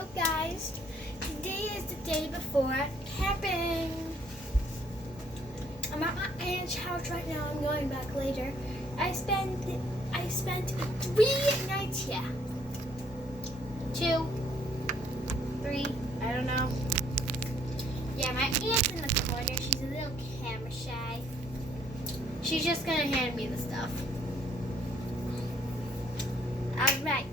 Hello guys, today is the day before camping. I'm at my aunt's house right now. I'm going back later. I spent 3 nights here. 2, 3, I don't know. Yeah, my aunt's in the corner. She's a little camera shy. She's just gonna hand me the stuff. Alright.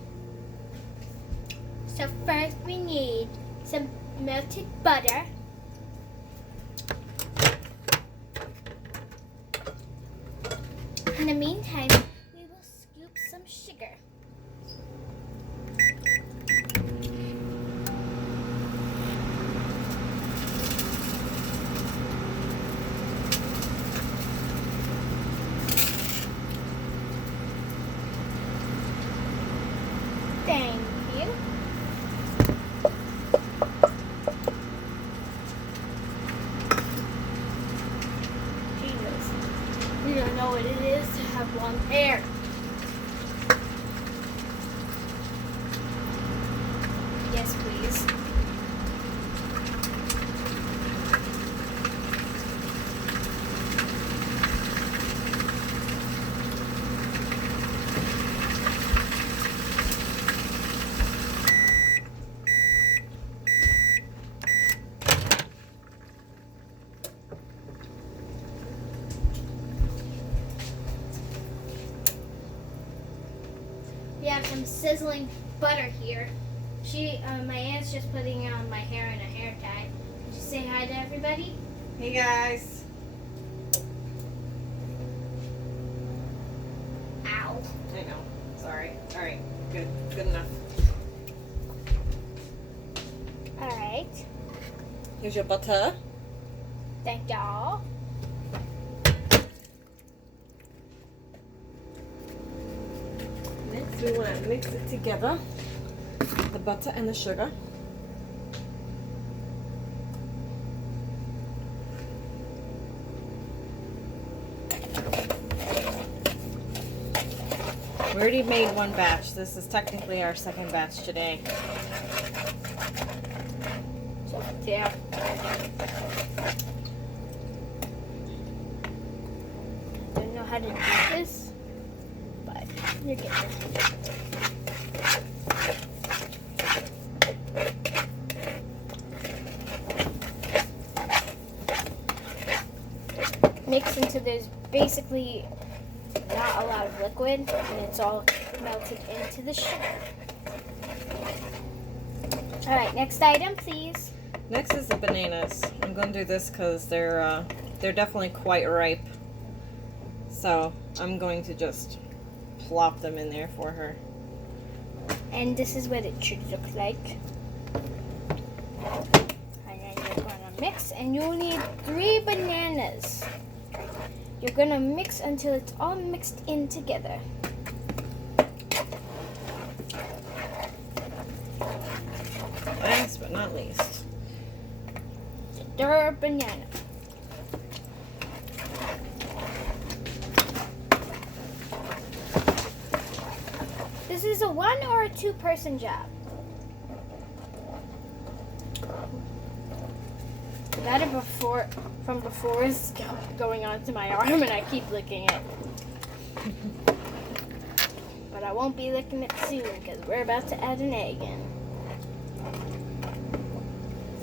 So first we need some melted butter. In the meantime, we will scoop some sugar. Thank you. You don't know what it is to have long hair. Yes, please. We have some sizzling butter here. My aunt's just putting on my hair in a hair tie. Did you say hi to everybody? Hey guys. Ow. I know. Sorry. All right. Good. Good enough. All right. Here's your butter. Thank y'all. Next, we want to mix it together. The butter and the sugar. We already made one batch. This is technically our second batch today. So, yeah. Don't know how to do this, but you're getting it. Mix until there's basically not a lot of liquid, and it's all melted into the sugar. All right, next item, please. Next is the bananas. I'm going to do this because they're definitely quite ripe. So I'm going to just plop them in there for her. And this is what it should look like. And then you're gonna mix, and you'll need 3 bananas. You're gonna mix until it's all mixed in together. Last but not least, Stir banana. This is a 1 or a 2 person job. That from before is going onto my arm, and I keep licking it. But I won't be licking it soon because we're about to add an egg in.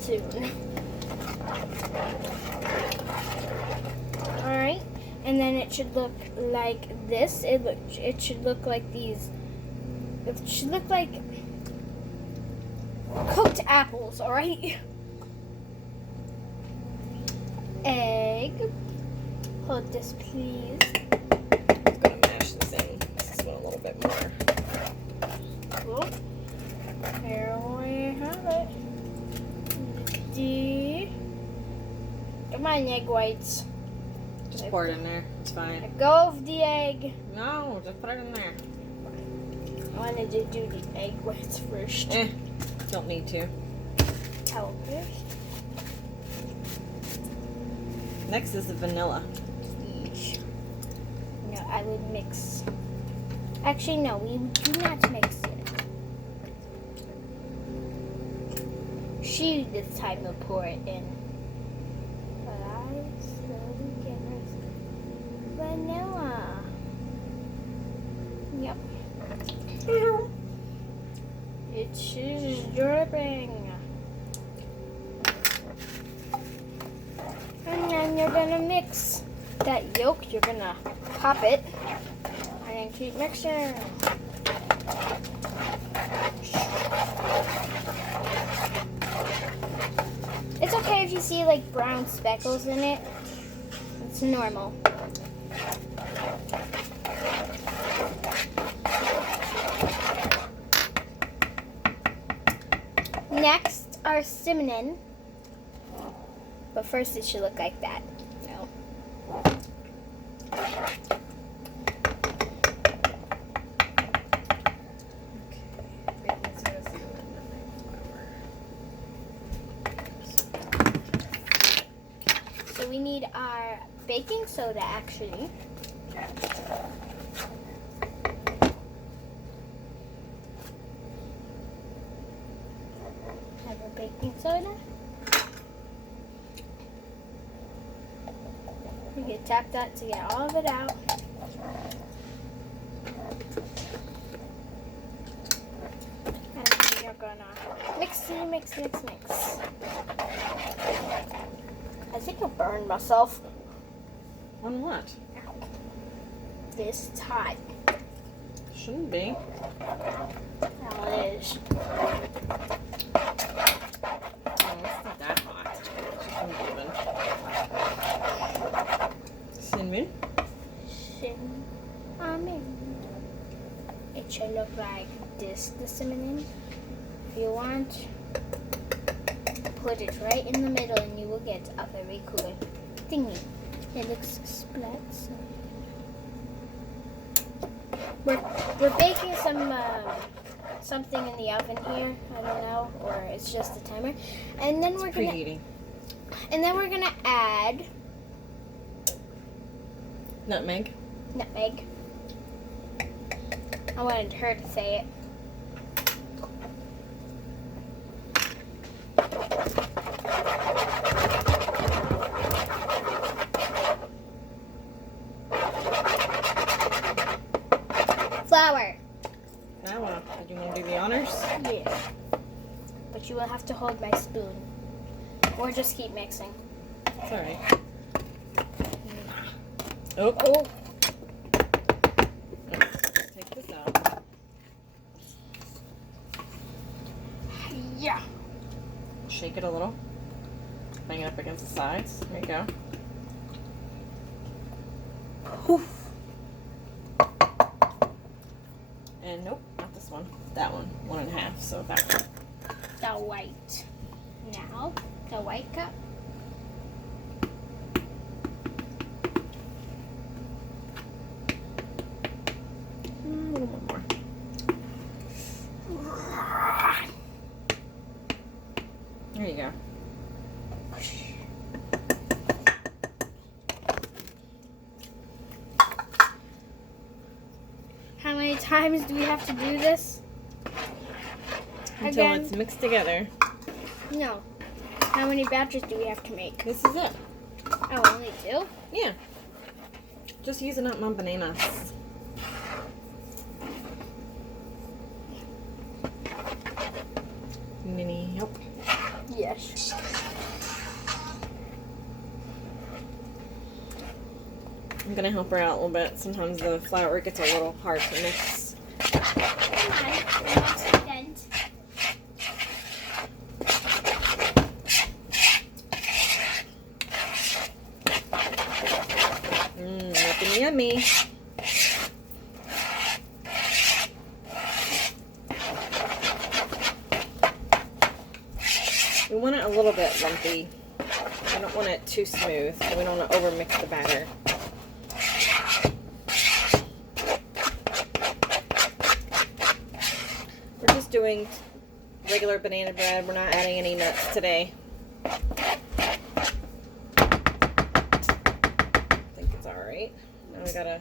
Soon. Alright, and then it should look like this. It should look like these. It should look like cooked apples, alright? Egg. Hold this, please. I'm going to mash this in. This one a little bit more. Cool. Here we have it. Come on, egg whites. Just pour it in there. It's fine. Let go of the egg. No, just put it in there. I wanted to do the egg whites first. Don't need to. Towel first. Next is the vanilla. Yeesh. No, I would mix. Actually, no, we do not mix it. She this time will pour it in. But I slowly give her some vanilla. Yep. It's dripping. And then you're gonna mix that yolk. You're gonna pop it and then keep mixing. It's okay if you see like brown speckles in it. It's normal. Next, our cinnamon. But first it should look like that. No. So we need our baking soda actually. Have a baking soda. You can tap that to get all of it out. And then you're gonna mix. I think I burned myself. On what? This hot. Shouldn't be. Now it is. Oh, it's not that hot. It's cinnamon. Cinnamon. It should look like this, the cinnamon. If you want, put it right in the middle and you will get a very cool thingy. It looks splat. So. We're baking something in the oven here. I don't know, or it's just a timer. And then we're Preheating. gonna add Nutmeg. nutmeg. I wanted her to say it. Flour. Now, did you want to do the honors? Yeah. But you will have to hold my spoon. Or just keep mixing. It's alright. Oh. Oh. Take this out. Yeah. Shake it a little. Bang it up against the sides. There you go. Oof. And nope, not this one. That one. 1.5. So that one. The white. Now, the white cup. A little bit more. There you go. How many times do we have to do this? Until Again? it's mixed together. No. How many batches do we have to make? This is it. Oh, only 2? Yeah. Just using up my bananas. Mini, yep. Yes. I'm gonna help her out a little bit. Sometimes the flour gets a little hard to mix. Come on. Let's pretend. Looking yummy. We want it a little bit lumpy. I don't want it too smooth, so we don't want to overmix the batter. We're just doing regular banana bread. We're not adding any nuts today. I think it's alright. Now we gotta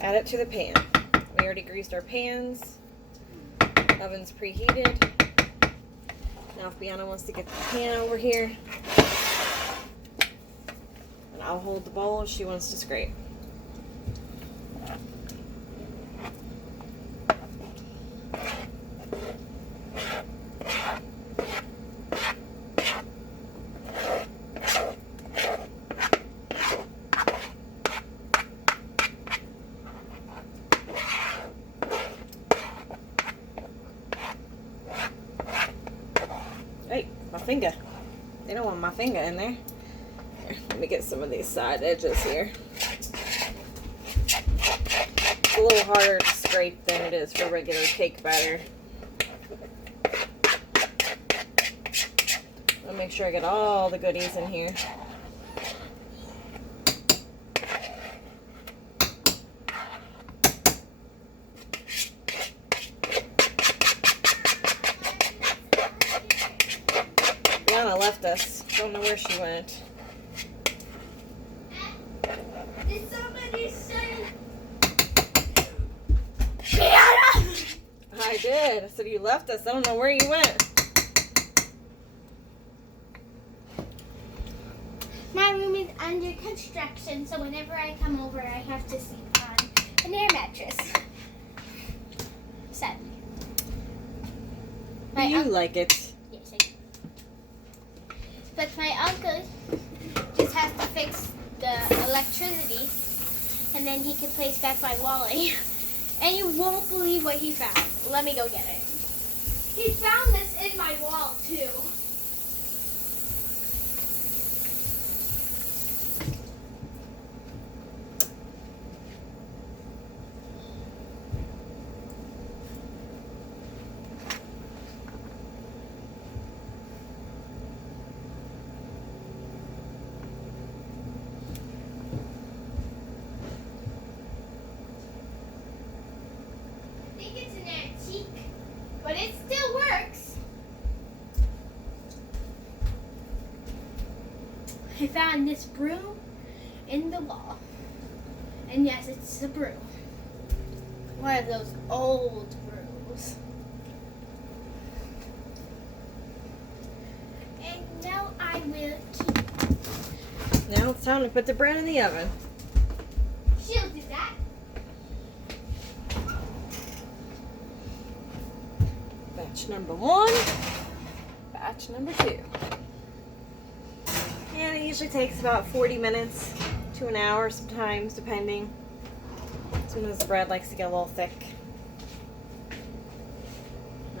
add it to the pan. We already greased our pans. Oven's preheated. if Bianna wants to get the pan over here. And I'll hold the bowl if she wants to scrape. Hey, my finger. They don't want my finger in there. Here, let me get some of these side edges here. It's a little harder to scrape than it is for regular cake batter. I'll make sure I get all the goodies in here. Bianna left us. Don't know where she went. Did somebody say Bianna? I did. I said you left us. I don't know where you went. My room is under construction, so whenever I come over, I have to sleep on an air mattress. Sadly. Do you like it? Yes, I do. But my uncle just has to fix the electricity, and then he can place back my Wally. And you won't believe what he found. Let me go get it. He found this in my wall, too. I think it's an antique, but it still works. I found this broom in the wall. And yes, it's a broom. One of those old brooms. And now I will keep. Now it's time to put the bread in the oven. She'll do that. Batch number 1. Batch number 2. And it usually takes about 40 minutes to an hour sometimes, depending. Sometimes the bread likes to get a little thick.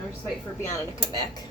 I'll just wait for Bianna to come back.